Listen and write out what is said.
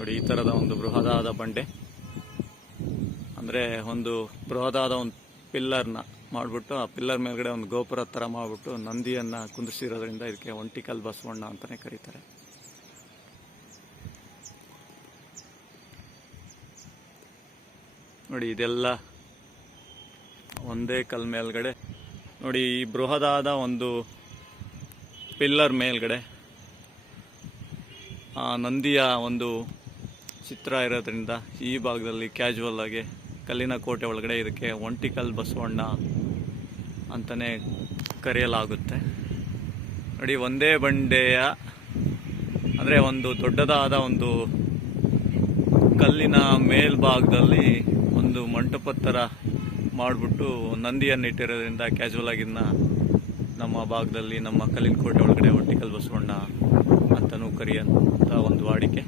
ನೋಡಿ, ಈ ತರದ ಒಂದು ಬೃಹದಾದ ಬಂಡೆ, ಅಂದ್ರೆ ಒಂದು ಬೃಹದಾದ ಒಂದು ಪಿಲ್ಲರ್ನ ಮಾಡ್ಬಿಟ್ಟು ಆ ಪಿಲ್ಲರ್ ಮೇಲ್ಗಡೆ ಒಂದು ಗೋಪುರ ತರ ಮಾಡ್ಬಿಟ್ಟು ನಂದಿಯನ್ನ ಕುಂದಿಸಿರೋದ್ರಿಂದ ಇದಕ್ಕೆ ಒಂಟಿಕಲ್ ಬಸವಣ್ಣ ಅಂತಾನೆ ಕರೀತಾರೆ. ನೋಡಿ, ಇದೆಲ್ಲ ಒಂದೇ ಕಲ್ ಮೇಲ್ಗಡೆ ನೋಡಿ, ಈ ಬೃಹದಾದ ಒಂದು ಪಿಲ್ಲರ್ ಮೇಲ್ಗಡೆ ಆ ನಂದಿಯ ಒಂದು ಚಿತ್ರ ಇರೋದ್ರಿಂದ ಈ ಭಾಗದಲ್ಲಿ ಕ್ಯಾಶುವಲ್ ಆಗಿ ಕಲ್ಲಿನ ಕೋಟೆ ಒಳಗಡೆ ಇದಕ್ಕೆ ಒಂಟಿಕಲ್ ಬಸವಣ್ಣ ಅಂತಾನೆ ಕರೆಯಲಾಗುತ್ತೆ. ನೋಡಿ, ಒಂದೇ ಬಂಡೆಯ ಅಂದರೆ ಒಂದು ದೊಡ್ಡದಾದ ಒಂದು ಕಲ್ಲಿನ ಮೇಲ್ಭಾಗದಲ್ಲಿ ಒಂದು ಮಂಟಪದ ಥರ ಮಾಡಿಬಿಟ್ಟು ನಂದಿಯನ್ನು ಇಟ್ಟಿರೋದ್ರಿಂದ ಕ್ಯಾಶುವಲ್ ಆಗಿ ನಮ್ಮ ಭಾಗದಲ್ಲಿ ನಮ್ಮ ಕಲ್ಲಿನ ಕೋಟೆ ಒಳಗಡೆ ಒಂಟಿಕಲ್ ಬಸವಣ್ಣ ಅಂತಲೂ ಕರೆಯುವಂಥ ಒಂದು ವಾಡಿಕೆ.